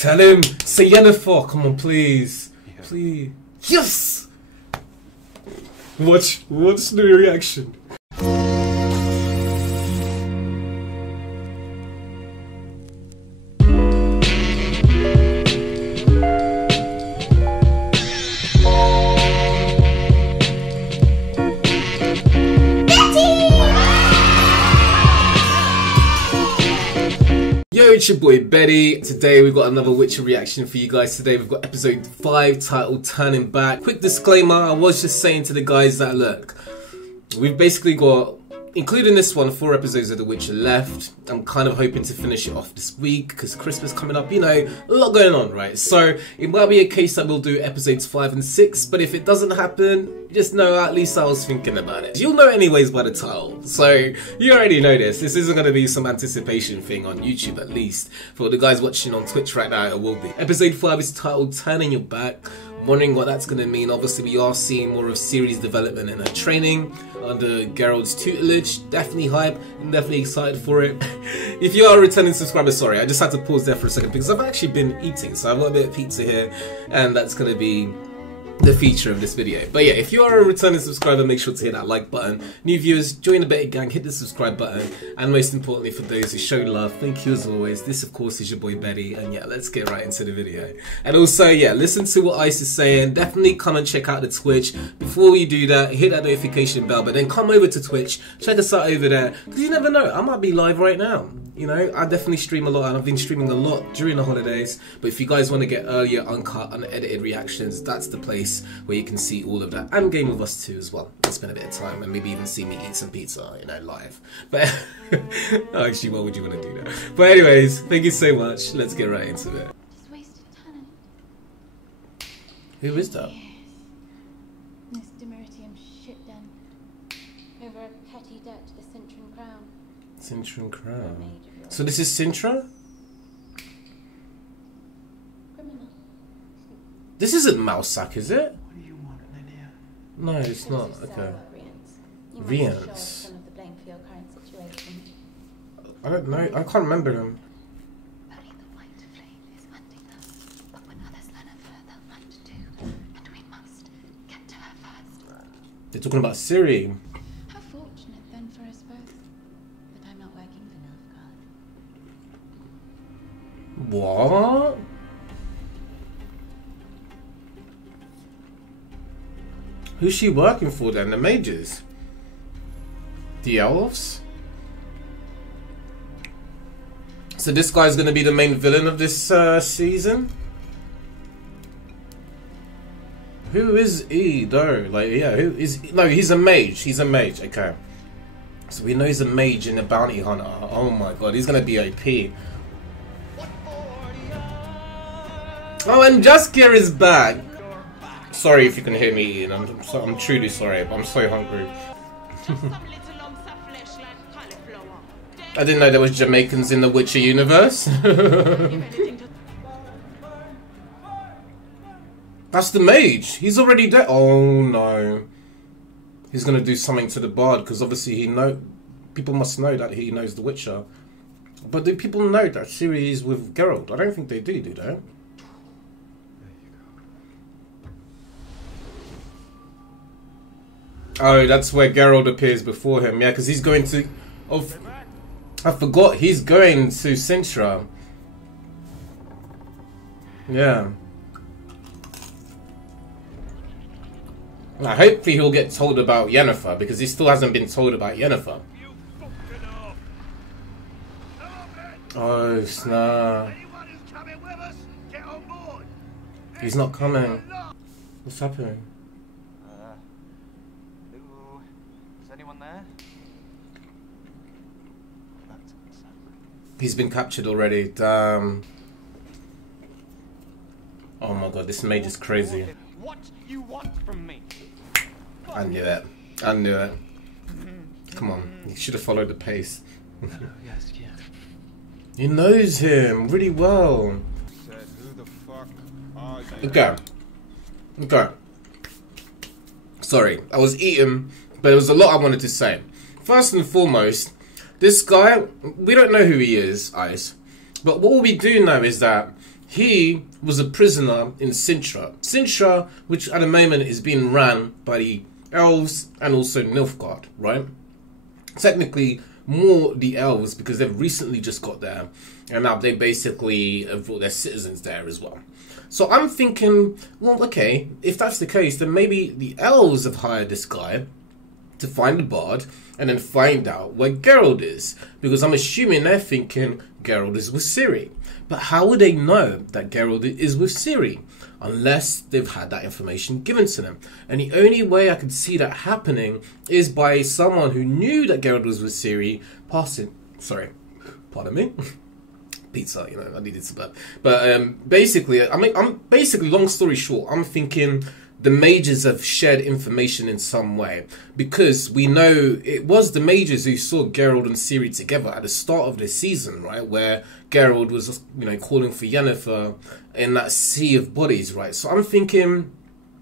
Tell him. Say Yennefer. Come on, please. Yeah. Please. Yes! Watch the reaction. Yo, it's your boy Betty. Today we've got another Witcher reaction for you guys. Today we've got episode 5 titled Turning Back. Quick disclaimer, I was just saying to the guys that look, we've basically got, including this one, 4 episodes of The Witcher left. I'm kind of hoping to finish it off this week because Christmas coming up, you know, a lot going on, right? So it might be a case that we'll do episodes 5 and 6, but if it doesn't happen, just know at least I was thinking about it. You'll know anyways by the title, so you already know this. This isn't going to be some anticipation thing on YouTube, at least. For the guys watching on Twitch right now, it will be. Episode 5 is titled Turning Your Back. Wondering what that's going to mean. Obviously we are seeing more of Ciri's development in her training under Geralt's tutelage. Definitely hype. I'm definitely excited for it. If you are a returning subscriber, sorry, I just had to pause there for a second because I've actually been eating, so I've got a bit of pizza here and that's going to be the feature of this video. But yeah, if you are a returning subscriber, make sure to hit that like button. New viewers, join the Betty gang, hit the subscribe button, and most importantly for those who show love, thank you as always. This of course is your boy Betty, and yeah, let's get right into the video. And also, yeah, listen to what Ice is saying. Definitely come and check out the Twitch. Before we do that, hit that notification bell, but then come over to Twitch, check us out over there, because you never know, I might be live right now. You know, I definitely stream a lot, and I've been streaming a lot during the holidays. But if you guys want to get earlier, uncut, unedited reactions, that's the place where you can see all of that, and game with us too as well. Spend a bit of time and maybe even see me eat some pizza, you know, live. But actually, why would you want to do that? But anyways, thank you so much. Let's get right into it. Just wasted talent. Who is that? Yes. This Demeritium shit den. Over a petty debt to the Cintran Crown. Cintran Crown. So this is Cintra? Criminal. This isn't Mousak, is it? What do you want, Lydia? No, it's not. Okay. Rience. Some of the blame for your current situation. I don't know. I can't remember him. Only the white flame is hunting us, but when others learn of her, they'll hunt too, and we must get to her first. They're talking about Ciri. How fortunate then for us both that I'm not working for Nilfgaard. What? Who's she working for then? The mages? The elves? So this guy's gonna be the main villain of this season? Who is he though? Like, yeah, who is... No, he's a mage. He's a mage, okay. So we know he's a mage and a bounty hunter. Oh my god, he's gonna be OP. Oh, and Jaskier is back. Sorry if you can hear me eating. I'm truly sorry, but I'm so hungry. I didn't know there was Jamaicans in the Witcher universe. That's the mage. He's already dead. Oh no. He's gonna do something to the bard because obviously people must know that he knows the Witcher. But do people know that Ciri is with Geralt? I don't think they do they? Oh, that's where Geralt appears before him. Yeah, because he's going to... Oh, I forgot. He's going to Cintra. Yeah. Now, hopefully he'll get told about Yennefer, because he still hasn't been told about Yennefer. Oh, snap. He's not coming. What's happening? He's been captured already. Damn. Oh my god, this mage is crazy. What you want from me? I knew it. I knew it. Come on, you should have followed the pace. Yes, yeah. He knows him really well. Said, who the fuck are you? Okay. Okay. Sorry, I was eating, but there was a lot I wanted to say. First and foremost, this guy, we don't know who he is, Ice. But what we do know is that he was a prisoner in Sintra. Sintra, which at the moment is being ran by the elves and also Nilfgaard, right? Technically, more the elves because they've recently just got there, and now they basically have brought their citizens there as well. So I'm thinking, well, okay, if that's the case, then maybe the elves have hired this guy to find the bard and then find out where Geralt is, because I'm assuming they're thinking Geralt is with Ciri. But how would they know that Geralt is with Ciri unless they've had that information given to them? And the only way I could see that happening is by someone who knew that Geralt was with Ciri passing. Sorry, pardon me. Pizza, you know, I needed some burp. But basically, I'm basically, long story short, I'm thinking the mages have shared information in some way, because we know it was the mages who saw Geralt and Ciri together at the start of this season, right? Where Geralt was, you know, calling for Yennefer in that sea of bodies, right? So I'm thinking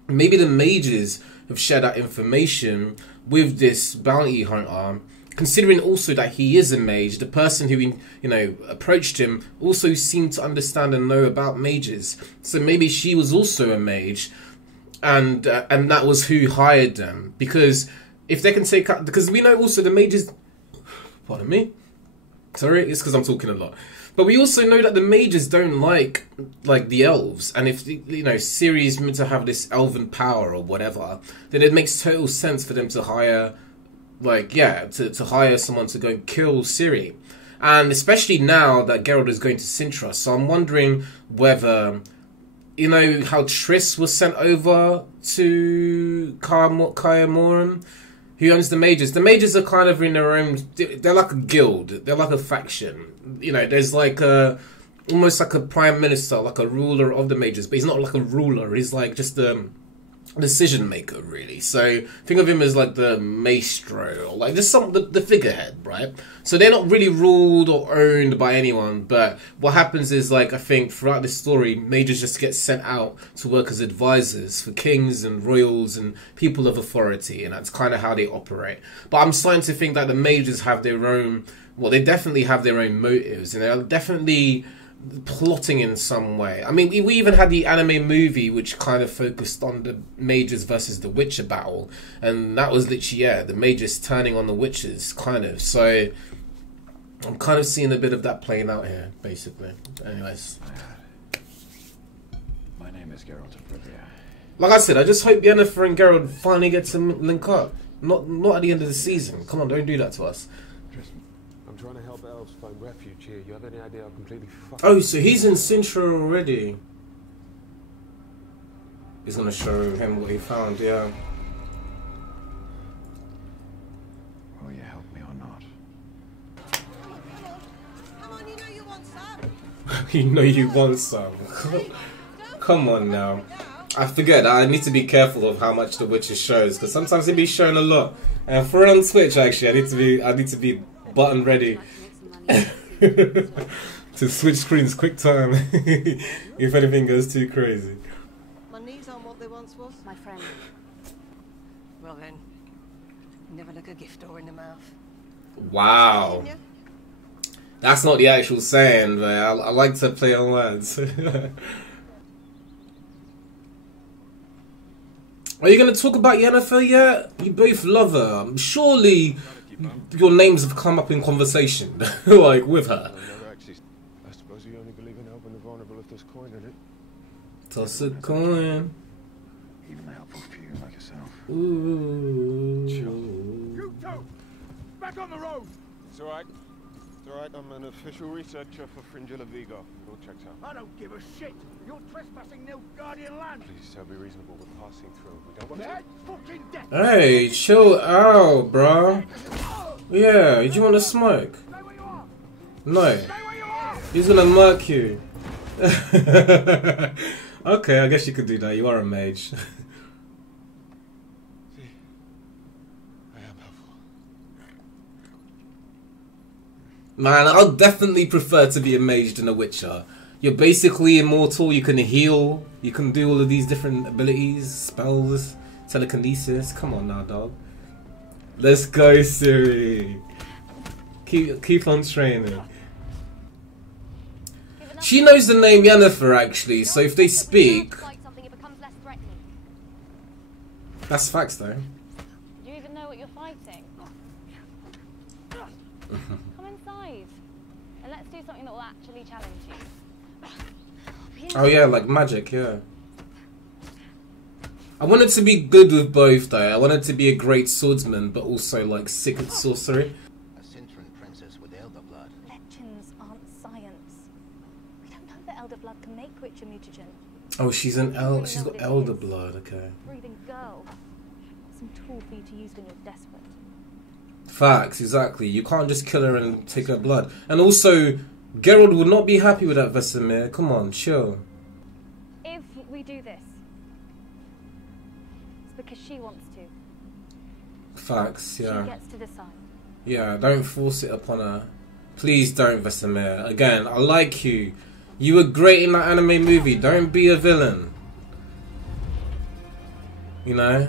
maybe the mages have shared that information with this bounty hunter, considering also that he is a mage. The person who, you know, approached him also seemed to understand and know about mages. So maybe she was also a mage. And that was who hired them, because if they can take, because we know also the mages, pardon me, sorry, it's because I'm talking a lot, but we also know that the mages don't like the elves, and if, you know, Ciri is meant to have this elven power or whatever, then it makes total sense for them to hire, like, yeah, to hire someone to go and kill Ciri, and especially now that Geralt is going to Sintra. So I'm wondering whether, you know, how Triss was sent over to Kaer Morhen, who owns the mages. The mages are kind of in their own, they're like a guild, they're like a faction. You know, there's like almost like a prime minister, like a ruler of the mages, but he's not like a ruler, he's like just a decision maker, really. So think of him as like the maestro, or like just the figurehead, right? So they're not really ruled or owned by anyone, but what happens is, like, I think throughout this story, mages just get sent out to work as advisors for kings and royals and people of authority, and that's kind of how they operate. But I'm starting to think that the mages have their own, well, they definitely have their own motives, and they're definitely plotting in some way. I mean, we even had the anime movie which kind of focused on the mages versus the Witcher battle, and that was literally, yeah, the mages turning on the witches, kind of. So I'm kind of seeing a bit of that playing out here, basically. Anyways, My name is Geralt of Rivia. like I said, I just hope Yennefer and Geralt finally get to link up. Not at the end of the season. Come on, don't do that to us. I'm trying to help elves find refuge here. You have any idea how completely fucked? Oh, so he's in Sintra already. He's gonna show him what he found, yeah. Will you help me or not? Come on, you know you want some. You know you want some. Come on now. I forget that I need to be careful of how much The Witcher shows, because sometimes it be showing a lot. And for on Twitch, actually, I need to be button ready to switch screens quick time if anything goes too crazy. My knees aren't what they once was. My friend. Well then, never look a gift door in the mouth. Wow. That's not the actual saying, but I like to play on words. Are you going to talk about Yennefer yet? You both love her. Surely your names have come up in conversation, like, with her. I suppose you only believe in helping the vulnerable if there's coin in it. Toss a coin. Even a helpful few like yourself. Ooh. You two! Back on the road! It's alright. It's alright, I'm an official researcher for Fringilla Vigo. It all checks out. I don't give a shit. You're trespassing Nilfgaardian land. Please, be reasonable. We're passing through. We don't want Dead fucking death. Hey, chill out, bro. Yeah, do you want to smoke? Stay where you are. No. Stay where you are. He's gonna murk you. Okay, I guess you could do that. You are a mage. I am helpful. Man, I'll definitely prefer to be a mage than a witcher. You're basically immortal, you can heal, you can do all of these different abilities, spells, telekinesis. Come on now, dog. Let's go, Ciri. Keep on training. She knows the name Yennefer actually, so if they speak, that's facts though. Do you even know what you're fighting? Come inside, and let's do something that will actually challenge you. Oh yeah, like magic, yeah. I wanted to be good with both though. I wanted to be a great swordsman, but also like sick at sorcery. A Cintran princess with elder blood. Legends aren't science. We don't know that elder blood can make Witcher mutagen. Oh, she's got elder blood, okay. Breathing girl. Some tool for you to use when you're desperate. Facts, exactly. You can't just kill her and take her blood. And also, Geralt would not be happy with that Vesemir. Come on, chill. If we do this, it's because she wants to. Facts, yeah. She gets to decide. Yeah, don't force it upon her. Please don't, Vesemir. Again, I like you. You were great in that anime movie. Don't be a villain. You know?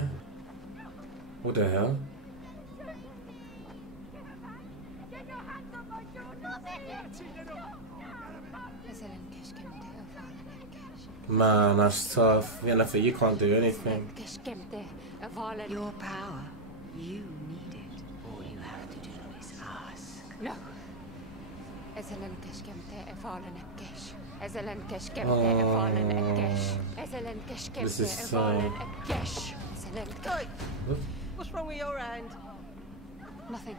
What the hell? Man, that's tough. Yennefer, you can't do anything. Your power, you need it. All you have to do is ask. No. This is so... What's wrong with your hand? Nothing.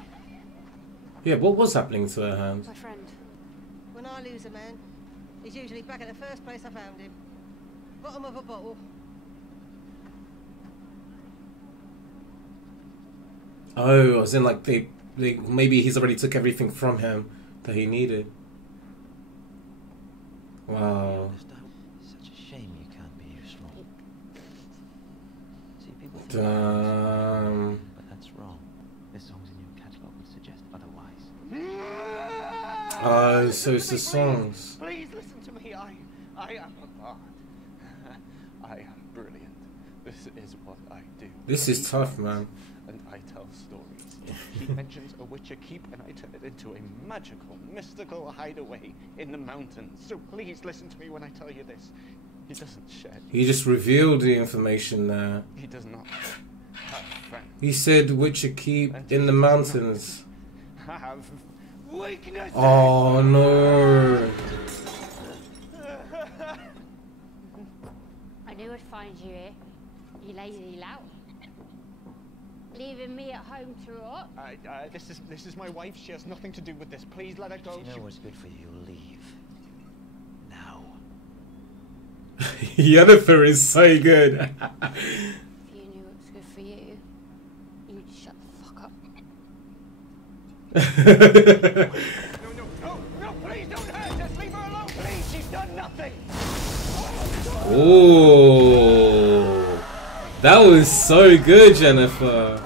Yeah, what was happening to her hand? My friend. When I lose a man, he's usually back at the first place I found him. Bottom of a bottle. Oh, as in like they maybe he's already took everything from him that he needed. Wow. Such a shame you can't be useful. See, people think Damn. but that's wrong. There's songs in your catalogue would suggest otherwise. Oh, so it's the songs. Please listen to me. I am a bard. I am brilliant. This is what I do. This is tough, man. And I tell stories. He mentions a witcher keep, and I turn it into a magical, mystical hideaway in the mountains. So please listen to me when I tell you this. He doesn't shed. He just revealed the information there. He does not have friends. He said Witcher keep in the mountains. Have weakness. Oh no. I knew I'd find you here, you lazy lout. Leaving me at home to rot. This is my wife. She has nothing to do with this. Please let her go. You know what's good for you. Leave. Now. Yennefer is so good. If you knew what was good for you, you'd shut the fuck up. No, please don't hurt her. Leave her alone, please. She's done nothing. Oh, that was so good, Yennefer.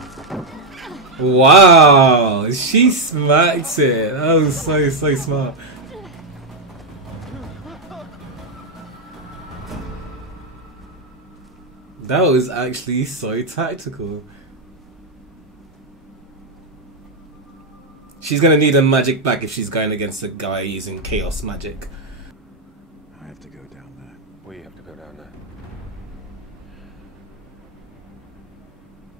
Wow, she smacked it. That was so smart. That was actually so tactical. She's gonna need a magic back if she's going against a guy using chaos magic. I have to go down there. We have to go down there.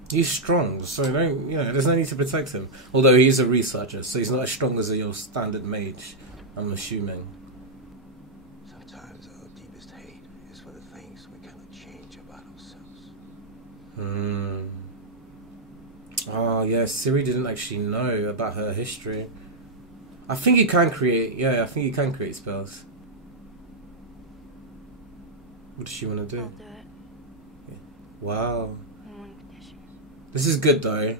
He's strong, so don't, you know, there's no need to protect him. Although he is a researcher, so he's not as strong as your standard mage, I'm assuming. Sometimes our deepest hate is for the things we cannot change about ourselves. Oh yeah, Ciri didn't actually know about her history. I think you can create, I think you can create spells. What does she want to do? I'll do it. Yeah. Wow. On one condition. This is good though.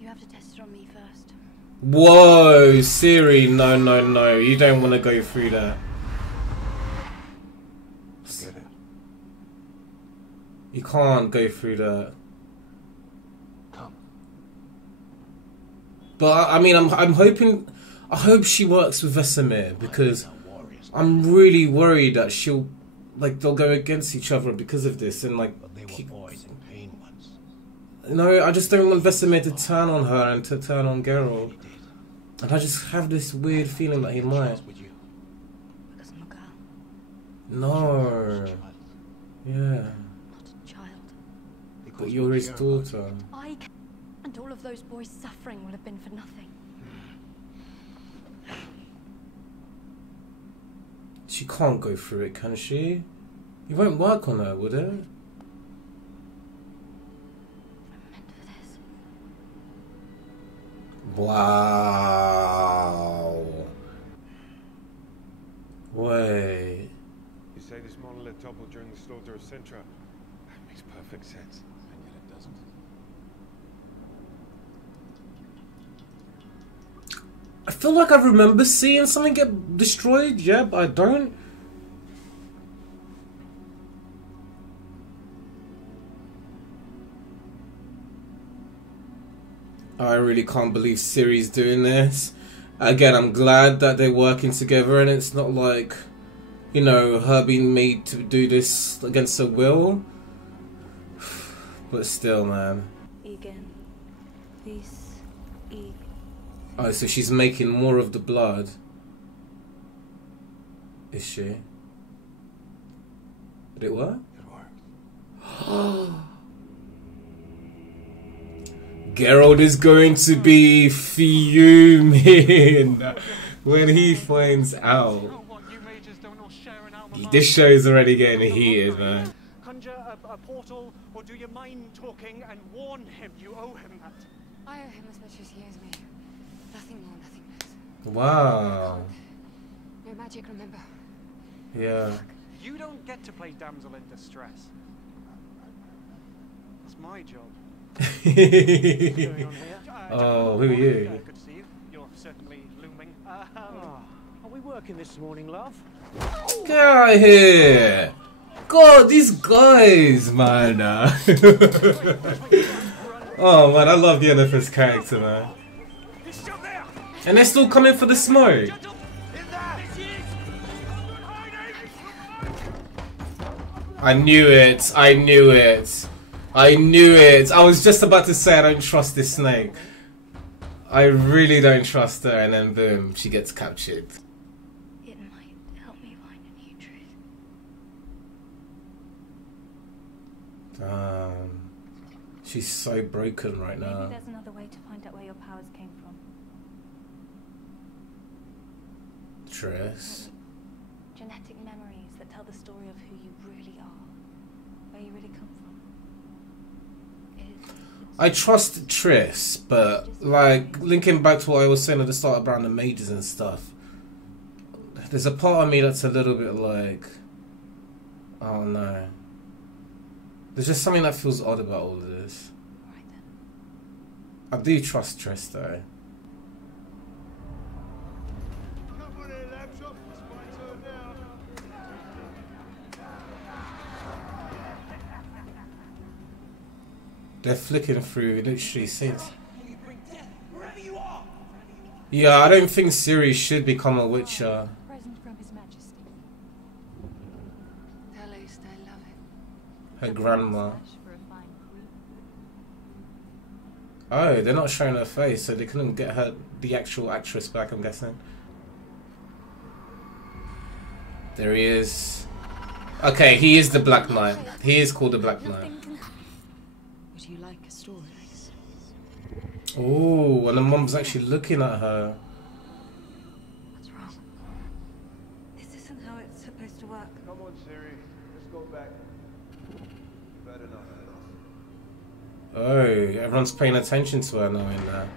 You have to test it on me first. Whoa, Ciri, no. You don't want to go through that. Get it. You can't go through that. Come. But I mean, I'm hoping. I hope she works with Vesemir because I'm really worried that they'll go against each other because of this and like. But they were boys and pain ones. No, I just don't want Vesemir to turn on her and to turn on Geralt. And I just have this weird feeling that he might. With you. No. Yeah. Not a child. But you're his daughter. And all of those boys' suffering will have been for nothing. She can't go through it, can she? You won't work on her, would it? I'm meant for this. Wow. Wait. You say this monolith toppled during the slaughter of Sintra? That makes perfect sense. And yet it doesn't. I feel like I remember seeing something get destroyed, yeah, but I don't. I really can't believe Ciri's doing this. Again, I'm glad that they're working together and it's not like, you know, her being made to do this against her will. But still, man. Egan. This. Egan. Oh, so she's making more of the blood. Is she? Did it work? It worked. Geralt is going to be fuming when he finds out. This show is already getting heated, man. Conjure a portal, or do you mind talking and warn him you owe him that? I owe him as much as he owes me. Nothing more, nothing less. Wow. No magic, remember. Yeah. You don't get to play damsel in distress. That's my job. Oh, who are you? Good to see you. You're certainly looming. Are we working this morning, love? Get out of here! God, these guys, man. Oh man, I love Yennefer's character, man. And they're still coming for the smoke. I knew it. I knew it. I knew it. I was just about to say I don't trust this snake. I really don't trust her, and then boom, she gets captured. It might help me find a new truth. She's so broken right now. Maybe there's another way to find out where your powers came from. Triss. Genetic memories that tell the story of who you really are, where you really come from. I trust Triss, but like linking back to what I was saying at the start about the mages and stuff, there's a part of me that's a little bit like, oh no. There's just something that feels odd about all of this. Right then. I do trust Triss though. They're flicking through literally scenes. Yeah, I don't think Ciri should become a witcher. Present from His Majesty. At least I love him. Her grandma. For a fine queen. Oh, they're not showing her face, so they couldn't get her, the actual actress back, I'm guessing. There he is. Okay, he is the Black Knight. He is called the Black Knight. Would you like a story? Oh, and the mum's actually looking at her. What's wrong? This isn't how it's supposed to work. Come on, Ciri. Let's go back. You've had enough. Oh, everyone's paying attention to her now in there.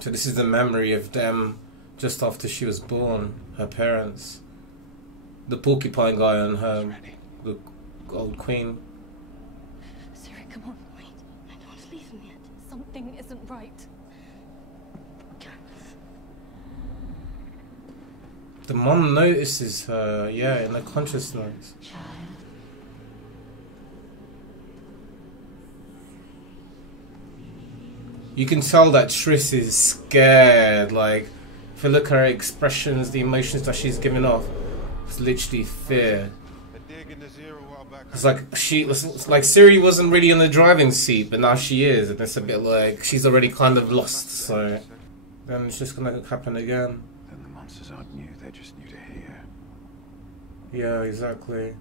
So this is the memory of them just after she was born, her parents. The porcupine guy and her, the old queen. Ciri, come on, wait. I don't want to leave him yet. Something isn't right. The mom notices her, yeah, in the consciousness. You can tell that Triss is scared. Like, if you look at her expressions, the emotions that she's giving off, it's literally fear. It's like it's like Ciri wasn't really in the driving seat, but now she is, and it's a bit like she's already kind of lost. So then it's just gonna happen again. Then the mom monsters aren't new, they're just new to here. Yeah, exactly.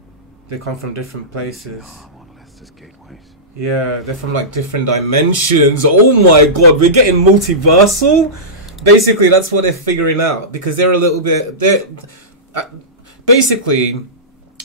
They come from different places. Monoliths as gateways. Yeah, they're from like different dimensions. Oh my god, we're getting multiversal? Basically, that's what they're figuring out. Because they're a little bit... basically,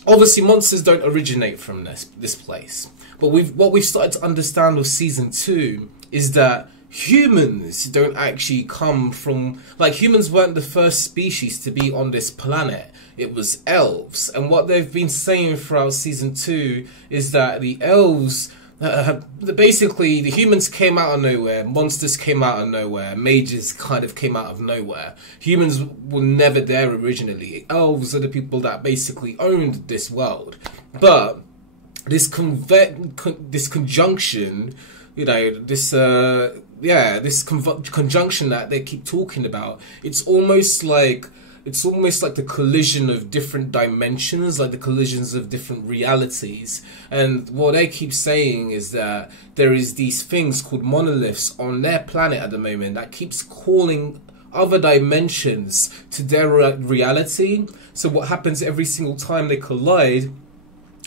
obviously monsters don't originate from this place. But what we've started to understand with Season 2 is that humans don't actually come from... Like, humans weren't the first species to be on this planet. It was elves. And what they've been saying throughout Season 2 is that the elves... basically, the humans came out of nowhere, monsters came out of nowhere, mages kind of came out of nowhere. Humans were never there originally. Elves are the people that basically owned this world. But this conjunction, you know, this conjunction that they keep talking about, it's almost like the collision of different dimensions, like the collisions of different realities. And what they keep saying is that there is these things called monoliths on their planet at the moment that keeps calling other dimensions to their reality. So what happens every single time they collide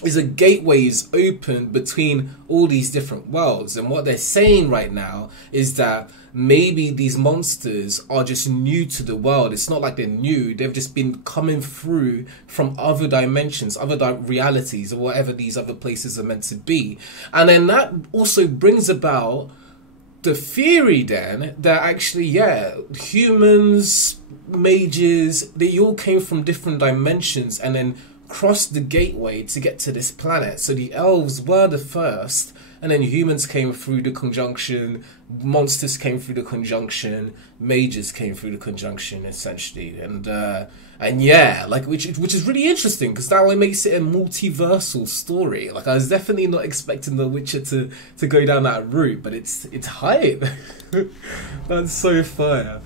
is a gateway is opened between all these different worlds. And what they're saying right now is that maybe these monsters are just new to the world. It's not like they're new. They've just been coming through from other dimensions, other realities, or whatever these other places are meant to be. And then that also brings about the theory then that actually, yeah, humans, mages, they all came from different dimensions and then crossed the gateway to get to this planet. So the elves were the first, and then humans came through the conjunction, monsters came through the conjunction, mages came through the conjunction, essentially. And yeah, like which is really interesting because that way makes it a multiversal story. Like I was definitely not expecting The Witcher to go down that route, but it's hype. That's so fire.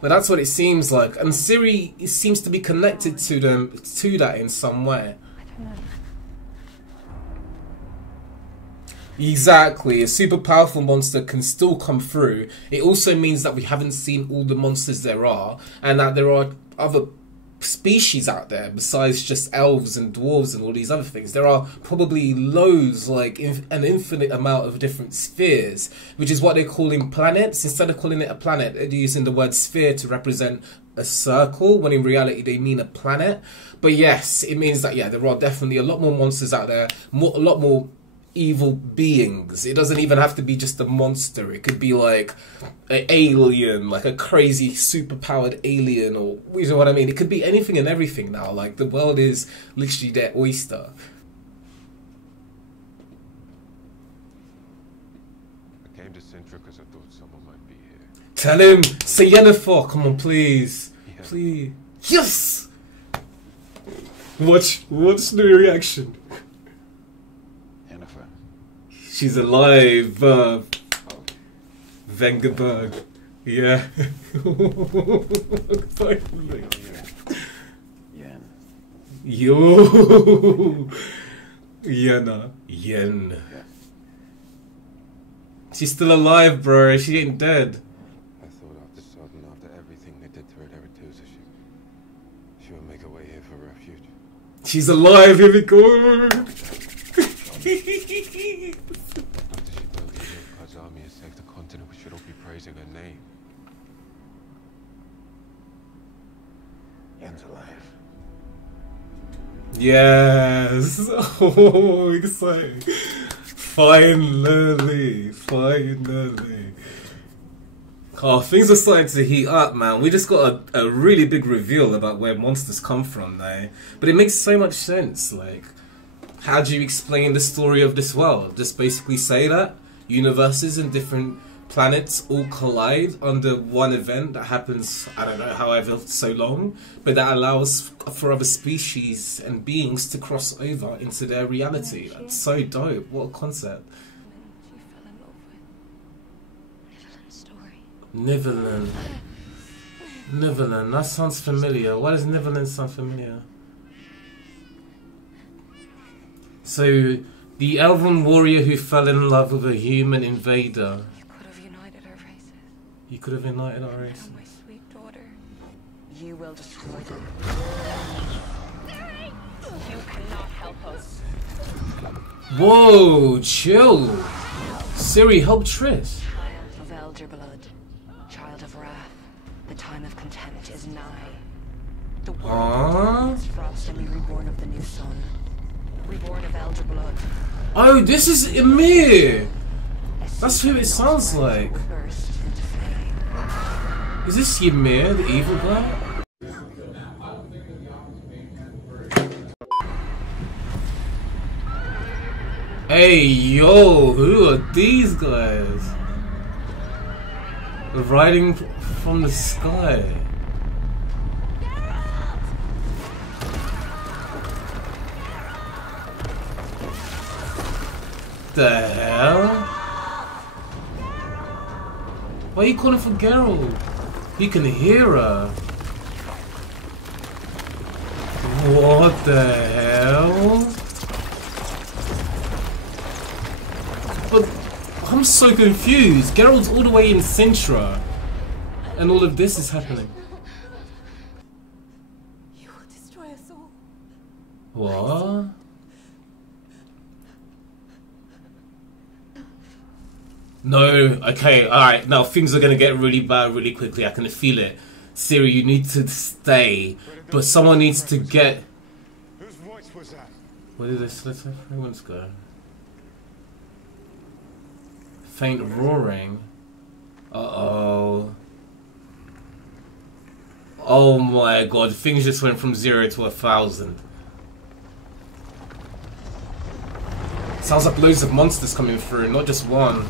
But that's what it seems like, and Ciri seems to be connected to that in some way. Exactly, a super powerful monster can still come through. It also means that we haven't seen all the monsters there are, and that there are other species out there besides just elves and dwarves and all these other things. There are probably loads, like an infinite amount of different spheres, which is what they're calling planets. Instead of calling it a planet, they're using the word sphere to represent a circle, when in reality they mean a planet. But yes, it means that, yeah, there are definitely a lot more monsters out there, a lot more evil beings. It doesn't even have to be just a monster. It could be like an alien, like a crazy super-powered alien, or you know what I mean? It could be anything and everything now. Like the world is literally their oyster. I came to Sintra because I thought someone might be here. Tell him! Say Yennefer! Come on, please. Yeah. Please. Yes! Watch the reaction. She's alive, Vengerberg. Yeah. Finally. Yen. Yo. Yenna. Yen. Yeah. She's still alive, bro. She ain't dead. I thought after Sodden, after everything they did to her at Aretusa, she would make her way here for refuge. She's alive. Here we go. After she broke the God's army and saved the continent, we should all be praising her name. Yen's alive. Yes. Oh, exciting. Finally. Oh, things are starting to heat up, man. We just got a really big reveal about where monsters come from now. But it makes so much sense, like... How do you explain the story of this world? Just basically say that universes and different planets all collide under one event that happens, I don't know, however so long, but that allows for other species and beings to cross over into their reality. That's so dope. What a concept. She fell in love with Nivellen's story. Nivellen. Nivellen, that sounds familiar. Why does Nivellen sound familiar? So, the elven warrior who fell in love with a human invader. You could have united our races. You could have enlightened our race. Now, my sweet daughter, you will destroy them. You cannot help us. Whoa, chill. Ciri, help Triss. Child of elder blood, child of wrath, the time of contempt is nigh. The world is frost and be reborn of the new sun, reborn of elder blood. Oh, this is Emir. That's who it sounds like. Is this Ymir, the evil guy? Hey, yo, who are these guys? Riding from the sky. The hell? Why are you calling for Geralt? You can hear her. What the hell? But I'm so confused. Geralt's all the way in Sintra, and all of this is happening. You will destroy us all. What? No, okay, alright, now things are gonna get really bad really quickly, I can feel it. Ciri, you need to stay, but someone needs to get... Whose voice was that? Where did this let everyone's go? Faint roaring. Uh-oh. Oh my god, things just went from 0 to 1,000. Sounds like loads of monsters coming through, not just one.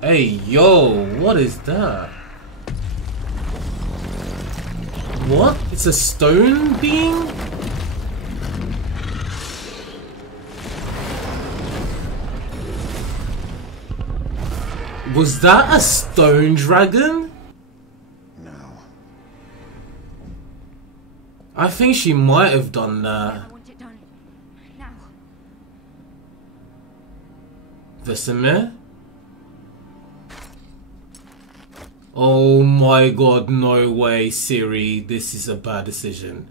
Hey, yo, what is that? What? It's a stone being? Was that a stone dragon? No. I think she might have done that. I want it done. Now. Vesemir? Oh my god, no way, Ciri. This is a bad decision.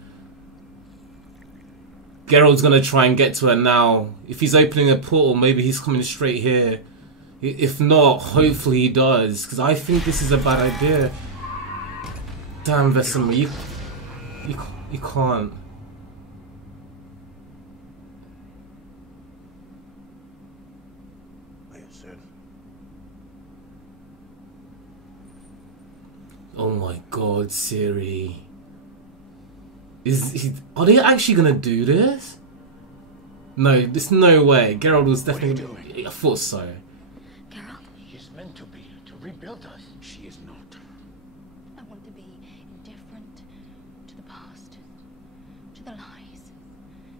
Geralt's gonna try and get to her now. If he's opening a portal, maybe he's coming straight here. If not, hopefully he does. Because I think this is a bad idea. Damn, Vesemir, you can't. Oh my god, Ciri. Are they actually gonna do this? No, there's no way. Geralt was definitely... What are you doing? I thought so. Geralt, She is meant to be, to rebuild us. She is not. I want to be indifferent to the past, to the lies,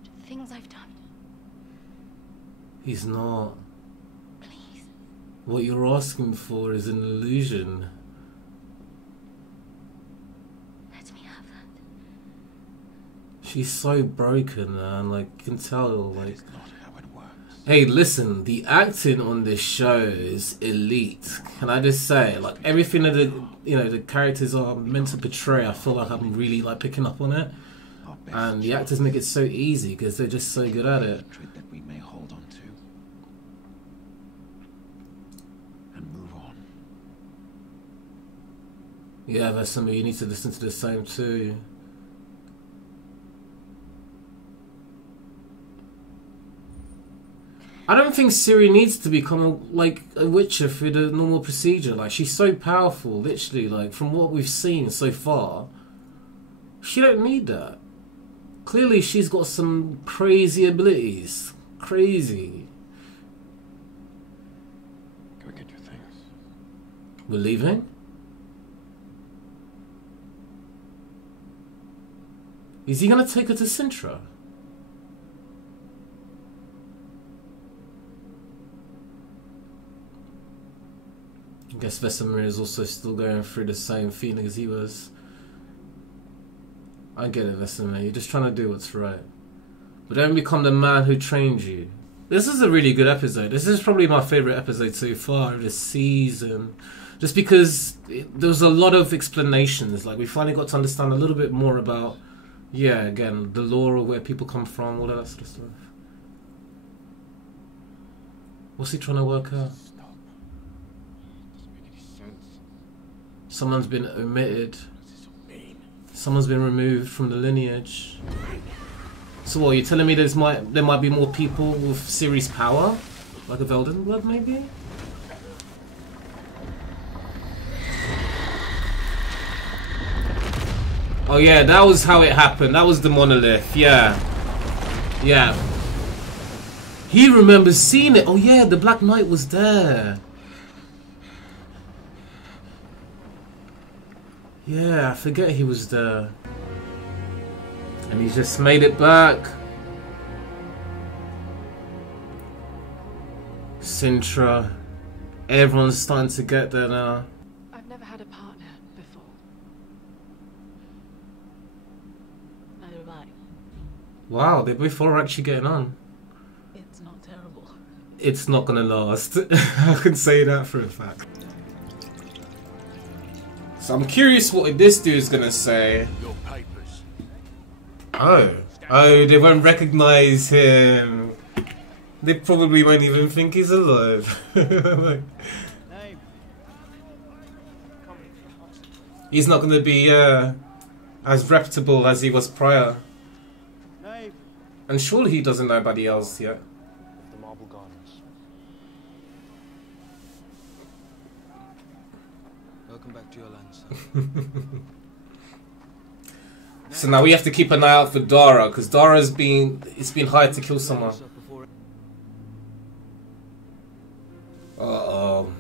to the things I've done. He's not. Please. What you're asking for is an illusion. Let me have that. She's so broken, man. Like, you can tell, like... That's not how it works. Hey, listen, the acting on this show is elite. Can I just say, like, everything that the characters are meant to portray, I feel like I'm really like picking up on it. Our best And the actors make it so easy because they're just so good at it. hatred that we may hold on to. And move on. Yeah, there's something you need to listen to the same too. I don't think Ciri needs to become like a Witcher through the normal procedure. Like, she's so powerful, literally. Like, from what we've seen so far, she don't need that. Clearly, she's got some crazy abilities. Crazy. Go get your things. We're leaving? Is he gonna take her to Sintra? I guess Vesemir is also still going through the same feeling as he was. I get it, Vesemir. You're just trying to do what's right. But don't become the man who trained you. This is a really good episode. This is probably my favourite episode so far of this season. just because there was a lot of explanations. Like we finally got to understand a little bit more about, yeah, again, the lore of where people come from, all of that sort of stuff. What's he trying to work out? Stop. Doesn't make any sense. Someone's been omitted. This is so mean. Someone's been removed from the lineage. So what, you're telling me there might be more people with Ciri's power? Like a Velden blood, maybe? Oh yeah, that was how it happened. That was the monolith, yeah. Yeah. He remembers seeing it. Oh yeah, the Black Knight was there. Yeah, I forget he was there. And he's just made it back. Sintra. Everyone's starting to get there now. I've never had a partner before. Neither have I. Wow, they both are actually getting on. It's not terrible. It's not gonna last. I can say that for a fact. So I'm curious what this dude's gonna say. Your papers. Oh, they won't recognize him. They probably won't even think he's alive. Like, he's not going to be as reputable as he was prior. And surely he doesn't know anybody else yet. The marble gardens. Welcome back to your land, son. So now we have to keep an eye out for Dara, because Dara's been hired to kill someone. Uh-oh.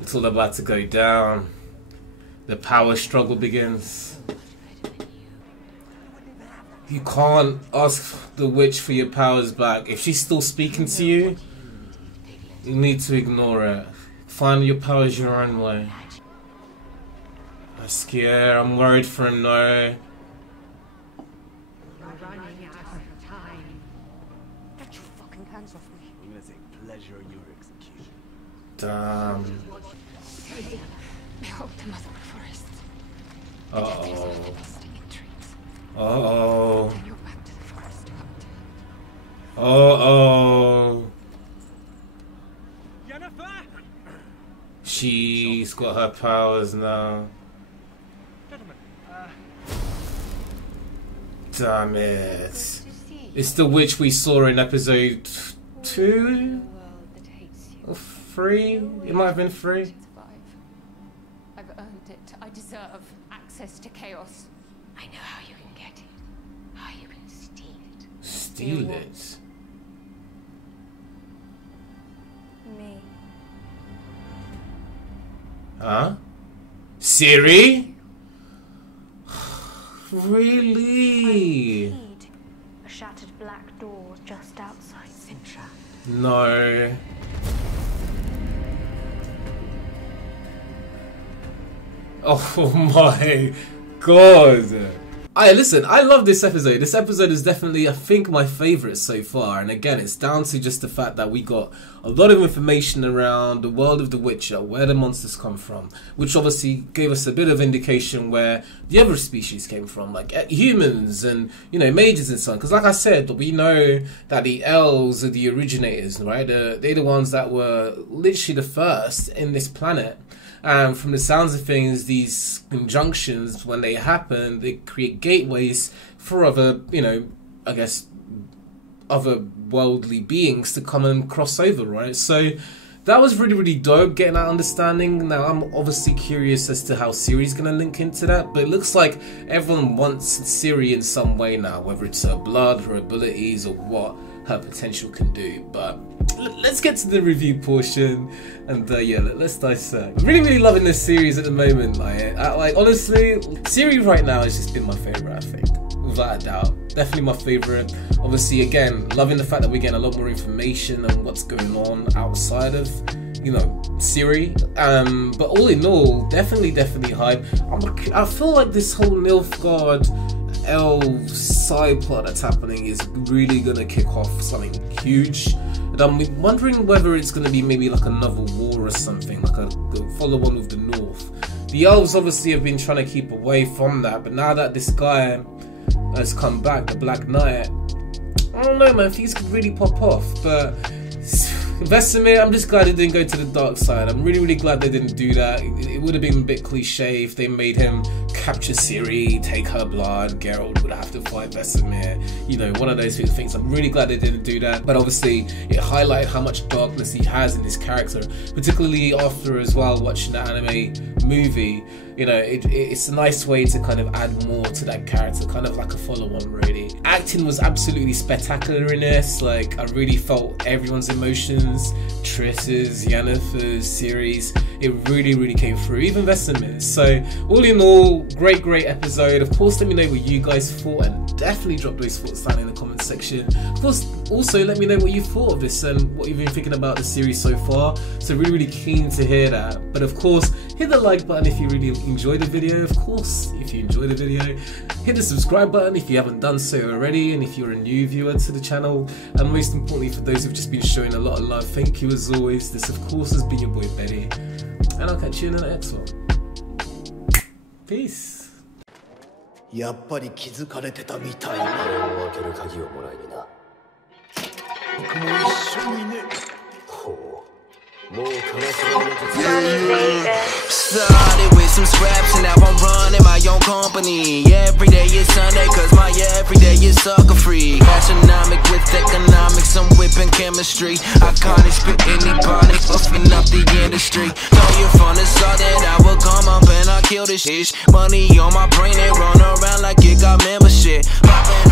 It's all about to go down. The power struggle begins. You can't ask the witch for your powers back. If she's still speaking to you, you need to ignore it. Find your powers your own way. I'm scared. I'm worried for him now. Damn. Uh-oh. Uh-oh. Uh-oh. She's got her powers now. Damn it. It's the witch we saw in episode 2? Or 3? It might have been 3. I've earned it. I deserve access to chaos. I know how you can get it. How you can steal it. Steal it? Me. Huh? Ciri? Really? A shattered black door just outside Sintra. No. Oh my god. Listen, I love this episode. This episode is definitely, I think, my favourite so far. And again, it's down to just the fact that we got a lot of information around the world of The Witcher, where the monsters come from, which obviously gave us a bit of indication where the other species came from, like humans and, you know, mages and so on. Because like I said, we know that the elves are the originators, right? They're the ones that were literally the first in this planet. And from the sounds of things, these conjunctions, when they happen, they create gateways for other, you know, I guess, other worldly beings to come and cross over, right? So that was really, really dope, getting that understanding. Now, I'm obviously curious as to how Ciri's going to link into that, but it looks like everyone wants Ciri in some way now, whether it's her blood, her abilities, or what her potential can do. But let's get to the review portion, and yeah, let's dissect. Really, really loving this series at the moment. Like honestly, Ciri right now has just been my favorite, I think, without a doubt. Definitely my favorite. Obviously, again, loving the fact that we're getting a lot more information on what's going on outside of, you know, Ciri. But all in all, definitely hype. I feel like this whole Nilfgaard elf side plot that's happening is really gonna kick off something huge, And I'm wondering whether it's going to be maybe like another war or something, like a follow-on with the North. The elves obviously have been trying to keep away from that, but now that this guy has come back, the Black Knight, I don't know, man, things could really pop off. But Vesemir, I'm just glad they didn't go to the dark side. I'm really glad they didn't do that. It would have been a bit cliche if they made him capture Ciri, take her blood, Geralt would have to fight Vesemir. You know, one of those things. I'm really glad they didn't do that. But obviously, it highlighted how much darkness he has in his character, particularly after as well watching the anime movie. You know, it's a nice way to kind of add more to that character, kind of like a follow-on really. Acting was absolutely spectacular in this. Like, I really felt everyone's emotions, Triss's, Yennefer's, Ciri's. It really came through, even Vesemir. So all in all, great episode. Of course, let me know what you guys thought, and definitely drop those thoughts down in the comment section. Of course, also let me know what you thought of this and what you've been thinking about the series so far. So really keen to hear that. But of course, hit the like button if you really enjoyed the video. Of course, if you enjoyed the video, hit the subscribe button if you haven't done so already, and if you're a new viewer to the channel. And most importantly, for those who've just been showing a lot of love, thank you as always. This of course has been your boy Betty, and I'll catch you in the next one. Peace. やっぱり気づかれてたみたいな。開ける鍵をもらいにな。僕も一緒にね。ほう。もう悲しみの Started with some scraps and now I'm running my own company. Every day is Sunday cause my everyday is sucker free. Astronomic with economics, I'm whipping chemistry. Iconic, spit anybody, fucking up the industry. Told you from the start that I would come up and I kill this shit. Money on my brain and run around like it got membership. Popping